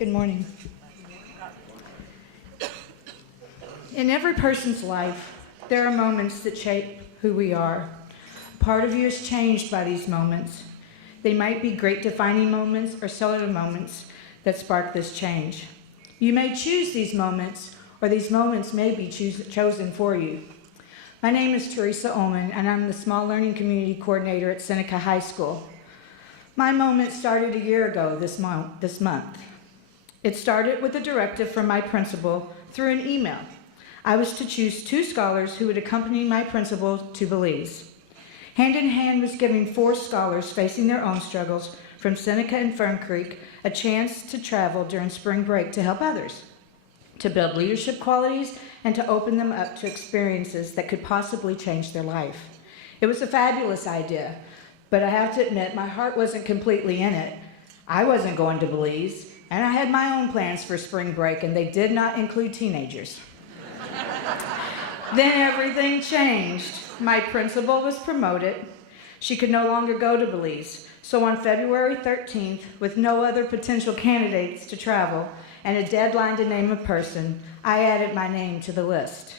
Good morning. In every person's life, there are moments that shape who we are. Part of you is changed by these moments. They might be great defining moments or solo moments that spark this change. You may choose these moments, or these moments may be chosen for you. My name is Teresa and I'm the Small Learning Community Coordinator at Seneca High School. My moment started a year ago this month. It started with a directive from my principal through an email. I was to choose 2 scholars who would accompany my principal to Belize. Hand in hand was giving 4 scholars facing their own struggles from Seneca and Fern Creek a chance to travel during spring break to help others, to build leadership qualities, and to open them up to experiences that could possibly change their life. It was a fabulous idea, but I have to admit my heart wasn't completely in it. I wasn't going to Belize, and I had my own plans for spring break, and they did not include teenagers. Then everything changed. My principal was promoted. She could no longer go to Belize. So on February 13th, with no other potential candidates to travel and a deadline to name a person, I added my name to the list.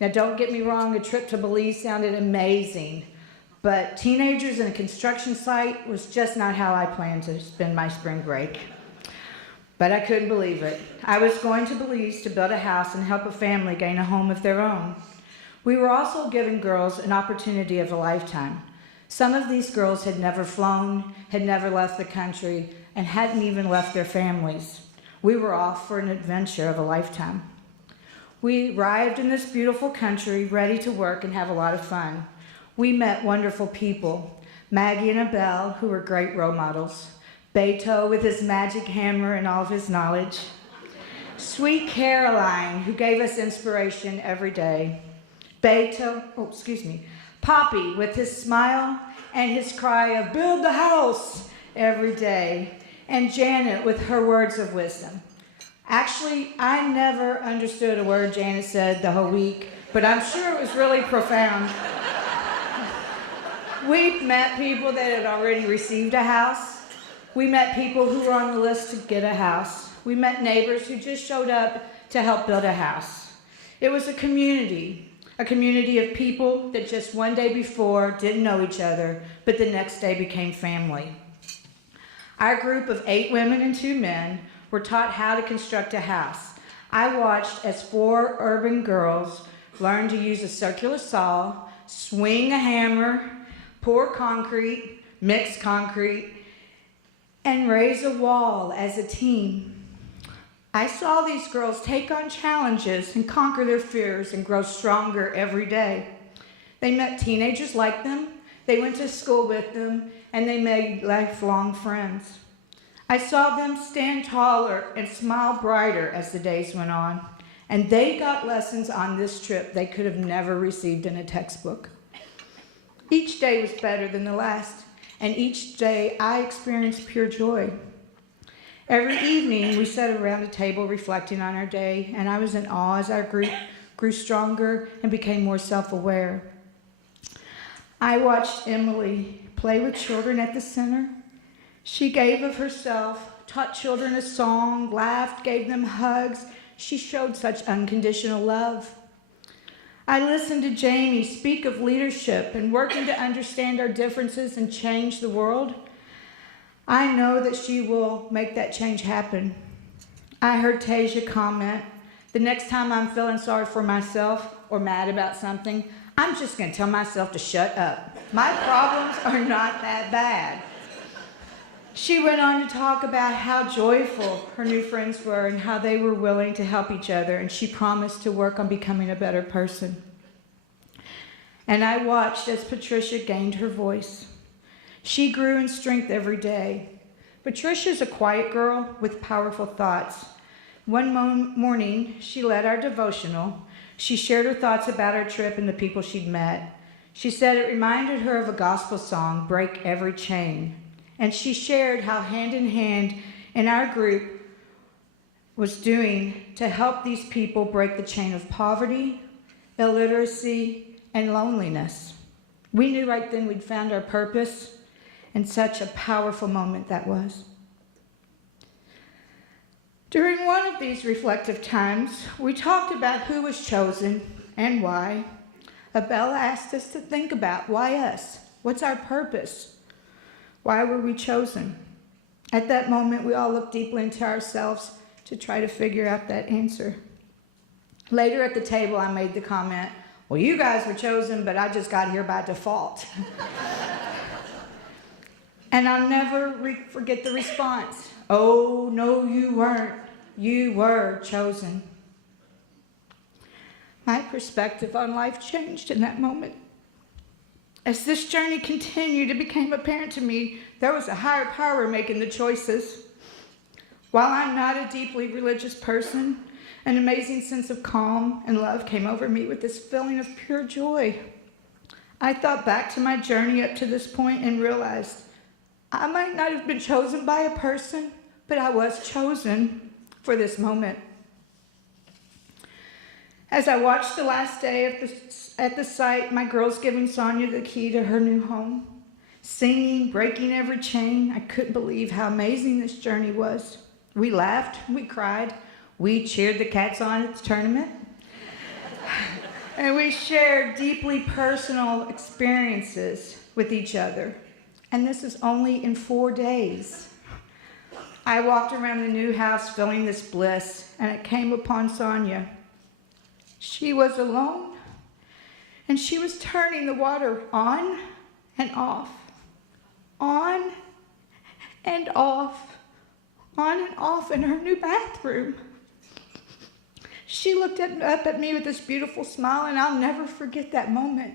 Now don't get me wrong, a trip to Belize sounded amazing, but teenagers in a construction site was just not how I planned to spend my spring break. But I couldn't believe it. I was going to Belize to build a house and help a family gain a home of their own. We were also giving girls an opportunity of a lifetime. Some of these girls had never flown, had never left the country, and hadn't even left their families. We were off for an adventure of a lifetime. We arrived in this beautiful country, ready to work and have a lot of fun. We met wonderful people, Maggie and Abel, who were great role models, Beto with his magic hammer and all of his knowledge, sweet Caroline, who gave us inspiration every day, Poppy with his smile and his cry of build the house every day, and Janet with her words of wisdom. Actually, I never understood a word Janet said the whole week, but I'm sure it was really profound. We met people that had already received a house. We met people who were on the list to get a house. We met neighbors who just showed up to help build a house. It was a community of people that just one day before didn't know each other, but the next day became family. Our group of 8 women and 2 men were taught how to construct a house. I watched as 4 urban girls learn to use a circular saw, swing a hammer, pour concrete, mix concrete, and raise a wall as a team. I saw these girls take on challenges and conquer their fears and grow stronger every day. They met teenagers like them, they went to school with them, and they made lifelong friends. I saw them stand taller and smile brighter as the days went on, and they got lessons on this trip they could have never received in a textbook. Each day was better than the last, and each day I experienced pure joy. Every evening we sat around a table reflecting on our day, and I was in awe as our group grew stronger and became more self-aware. I watched Emily play with children at the center. She gave of herself, taught children a song, laughed, gave them hugs. She showed such unconditional love. I listened to Jami speak of leadership and working to understand our differences and change the world. I know that she will make that change happen. I heard Tasia comment, the next time I'm feeling sorry for myself or mad about something, I'm just going to tell myself to shut up. My problems are not that bad. She went on to talk about how joyful her new friends were and how they were willing to help each other, and she promised to work on becoming a better person. And I watched as Patricia gained her voice. She grew in strength every day. Patricia's a quiet girl with powerful thoughts. One morning, she led our devotional. She shared her thoughts about our trip and the people she'd met. She said it reminded her of a gospel song, Break Every Chain. And she shared how hand in hand in our group was doing to help these people break the chain of poverty, illiteracy, and loneliness. We knew right then we'd found our purpose, and such a powerful moment that was. During one of these reflective times, we talked about who was chosen and why. Abella asked us to think about why us? What's our purpose? Why were we chosen? At that moment, we all looked deeply into ourselves to try to figure out that answer. Later at the table, I made the comment, well, you guys were chosen, but I just got here by default. And I'll never forget the response. Oh, no, you weren't. You were chosen. My perspective on life changed in that moment. As this journey continued, it became apparent to me there was a higher power making the choices. While I'm not a deeply religious person, an amazing sense of calm and love came over me with this feeling of pure joy. I thought back to my journey up to this point and realized I might not have been chosen by a person, but I was chosen for this moment. As I watched the last day at the site, my girls giving Sonia the key to her new home, singing, breaking every chain, I couldn't believe how amazing this journey was. We laughed, we cried, we cheered the cats on at the tournament, and we shared deeply personal experiences with each other. And this is only in 4 days. I walked around the new house feeling this bliss, and it came upon Sonia. She was alone, and she was turning the water on and off, on and off, on and off in her new bathroom. She looked up at me with this beautiful smile, and I'll never forget that moment.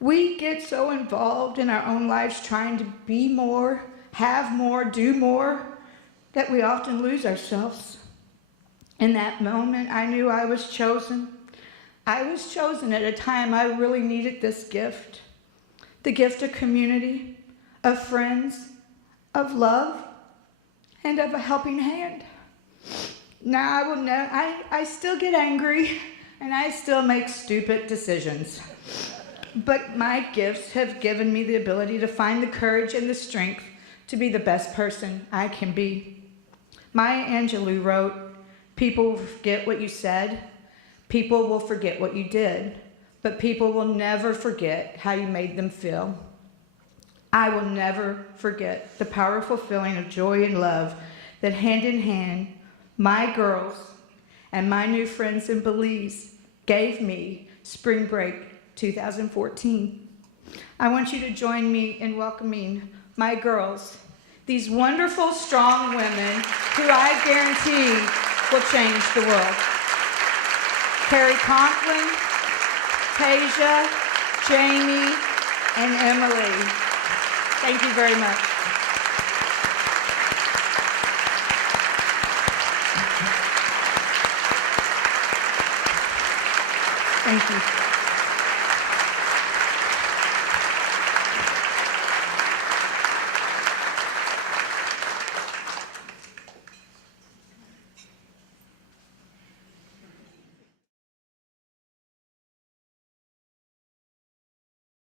We get so involved in our own lives trying to be more, have more, do more, that we often lose ourselves. In that moment, I knew I was chosen. I was chosen at a time I really needed this gift. The gift of community, of friends, of love, and of a helping hand. Now, I still get angry, and I still make stupid decisions. But my gifts have given me the ability to find the courage and the strength to be the best person I can be. Maya Angelou wrote, "People will forget what you said, people will forget what you did, but people will never forget how you made them feel." I will never forget the powerful feeling of joy and love that hand in hand, my girls and my new friends in Belize gave me spring break 2014. I want you to join me in welcoming my girls, these wonderful, strong women who I guarantee will change the world. Carrie Conklin, Tasia, Jami, and Emily. Thank you very much. Thank you.